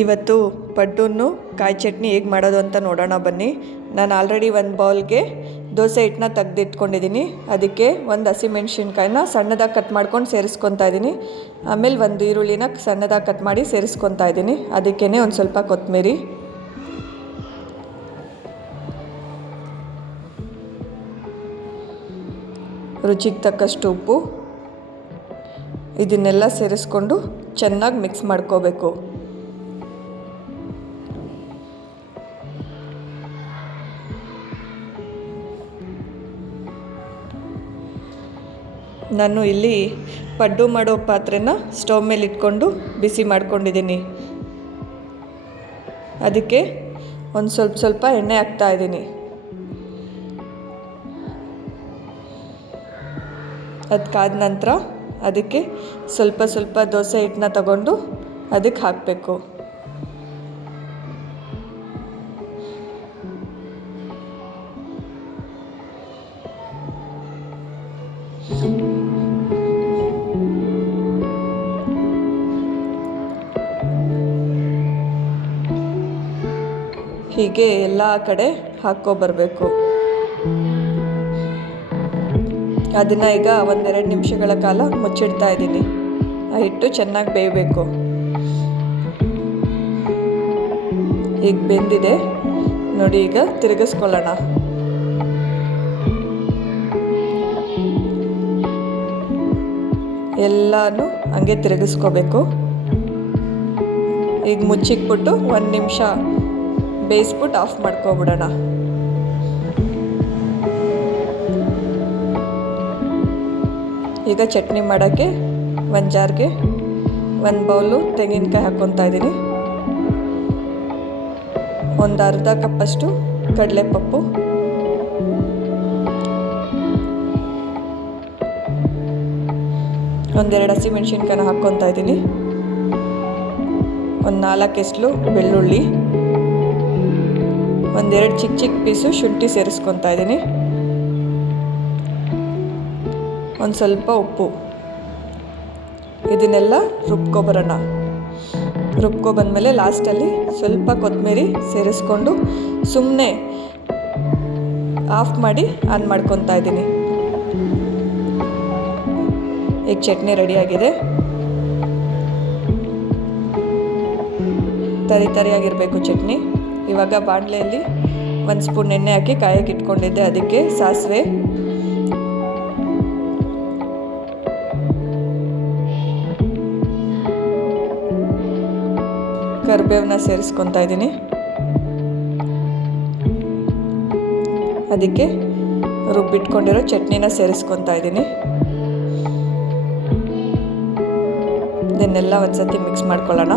ಇವತ್ತು ಪಡ್ಡನ್ನು ಕಾಯಿ ಚಟ್ನಿ ಹೇಗೆ ಮಾಡೋದು ಅಂತ ನೋಡೋಣ ಬನ್ನಿ. ನಾನು ಆಲ್ರೆಡಿ ಒಂದು ಬೌಲ್ಗೆ ದೋಸೆ ಹಿಟ್ಟನ್ನ ತೆಗೆದಿಟ್ಕೊಂಡಿದ್ದೀನಿ. ಅದಕ್ಕೆ ಒಂದು ಹಸಿಮೆಣ್ಸಿನ್ಕಾಯಿನ ಸಣ್ಣದಾಗಿ ಕಟ್ ಮಾಡ್ಕೊಂಡು ಸೇರಿಸ್ಕೊತಾ ಇದ್ದೀನಿ. ಆಮೇಲೆ ಒಂದು ಈರುಳ್ಳಿನ ಸಣ್ಣದಾಗಿ ಕಟ್ ಮಾಡಿ ಸೇರಿಸ್ಕೊತಾ ಇದ್ದೀನಿ. ಅದಕ್ಕೇ ಒಂದು ಸ್ವಲ್ಪ ಕೊತ್ತಂಬರಿ, ರುಚಿಗೆ ತಕ್ಕಷ್ಟು ಉಪ್ಪು, ಇದನ್ನೆಲ್ಲ ಸೇರಿಸ್ಕೊಂಡು ಚೆನ್ನಾಗಿ ಮಿಕ್ಸ್ ಮಾಡ್ಕೋಬೇಕು. ನಾನು ಇಲ್ಲಿ ಪಡ್ಡು ಮಾಡೋ ಪಾತ್ರೆನ ಸ್ಟವ್ ಮೇಲೆ ಇಟ್ಕೊಂಡು ಬಿಸಿ ಮಾಡ್ಕೊಂಡಿದ್ದೀನಿ. ಅದಕ್ಕೆ ಒಂದು ಸ್ವಲ್ಪ ಎಣ್ಣೆ ಹಾಕ್ತಾ ಇದ್ದೀನಿ. ಅದಕ್ಕಾದ ನಂತರ ಅದಕ್ಕೆ ಸ್ವಲ್ಪ ದೋಸೆ ಹಿಟ್ಟನ್ನ ತಗೊಂಡು ಅದಕ್ಕೆ ಹಾಕಬೇಕು. ಹೀಗೆ ಎಲ್ಲ ಕಡೆ ಹಾಕ್ಕೊಬರ್ಬೇಕು. ಅದನ್ನು ಈಗ 1-2 ನಿಮಿಷಗಳ ಕಾಲ ಮುಚ್ಚಿಡ್ತಾ ಇದ್ದೀನಿ. ಆ ಹಿಟ್ಟು ಚೆನ್ನಾಗಿ ಬೇಯಬೇಕು. ಈಗ ಬೆಂದಿದೆ ನೋಡಿ. ಈಗ ತಿರುಗಿಸ್ಕೊಳ್ಳೋಣ. ಎಲ್ಲನೂ ಹಂಗೆ ತಿರುಗಿಸ್ಕೋಬೇಕು. ಈಗ ಮುಚ್ಚಿಕ್ಬಿಟ್ಟು 1 ನಿಮಿಷ ಬೇಯಿಸ್ಬಿಟ್ಟು ಆಫ್ ಮಾಡ್ಕೊಬಿಡೋಣ. ಈಗ ಚಟ್ನಿ ಮಾಡೋಕ್ಕೆ ಒಂದು ಜಾರ್ಗೆ 1 ಬೌಲು ತೆಂಗಿನಕಾಯಿ ಹಾಕ್ಕೊತಾ ಇದ್ದೀನಿ. ಒಂದು ಅರ್ಧ ಕಪ್ಪಷ್ಟು ಕಡಲೆಪಪ್ಪು, ಒಂದೆರಡು ಹಸಿಮೆಣ್ಸಿನ್ಕಾಯಿನ ಹಾಕ್ಕೊತಾ ಇದ್ದೀನಿ. ಒಂದು 4 ಎಸ್ಲು ಬೆಳ್ಳುಳ್ಳಿ, ಒಂದೆರಡು ಚಿಕ್ಕ ಪೀಸು ಶುಂಠಿ ಸೇರಿಸ್ಕೊತಾ ಇದ್ದೀನಿ. ಒಂದು ಸ್ವಲ್ಪ ಉಪ್ಪು. ಇದನ್ನೆಲ್ಲ ರುಬ್ಕೊಬರೋಣ. ರುಬ್ಕೊಬಂದಮೇಲೆ ಲಾಸ್ಟಲ್ಲಿ ಸ್ವಲ್ಪ ಕೊತ್ತಂಬರಿ ಸೇರಿಸ್ಕೊಂಡು ಸುಮ್ಮನೆ ಆಫ್ ಮಾಡಿ ಆನ್ ಮಾಡ್ಕೊತಾ ಇದ್ದೀನಿ. ಈಗ ಚಟ್ನಿ ರೆಡಿಯಾಗಿದೆ. ತರಿಯಾಗಿರಬೇಕು ಚಟ್ನಿ. ಇವಾಗ ಬಾಣಲೆಯಲ್ಲಿ 1 ಸ್ಪೂನ್ ಎಣ್ಣೆ ಹಾಕಿ ಕಾಯಕ್ಕೆ ಇಟ್ಕೊಂಡಿದ್ದೆ. ಅದಕ್ಕೆ ಸಾಸಿವೆ, ಕರಿಬೇವನ್ನ ಸೇರಿಸ್ಕೊತಾ ಇದ್ದೀನಿ. ಅದಕ್ಕೆ ರುಬ್ಬಿಟ್ಕೊಂಡಿರೋ ಚಟ್ನಿನ ಸೇರಿಸ್ಕೊತಾ ಇದ್ದೀನಿ. ಇದನ್ನೆಲ್ಲ ಒಂದ್ಸತಿ ಮಿಕ್ಸ್ ಮಾಡ್ಕೊಳ್ಳೋಣ.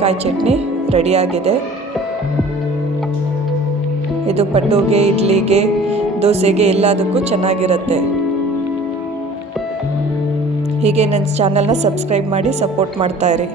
ಕಾಯಿ ಚಟ್ನಿ ರೆಡಿಯಾಗಿದೆ. ಇದು ಪಡ್ಡುಗೆ, ಇಡ್ಲಿಗೆ, ದೋಸೆಗೆ ಎಲ್ಲದಕ್ಕೂ ಚೆನ್ನಾಗಿರುತ್ತೆ. ಹೀಗೆ ನನ್ನ ಚಾನಲ್ನ ಸಬ್ಸ್ಕ್ರೈಬ್ ಮಾಡಿ ಸಪೋರ್ಟ್ ಮಾಡ್ತಾಯಿರಿ.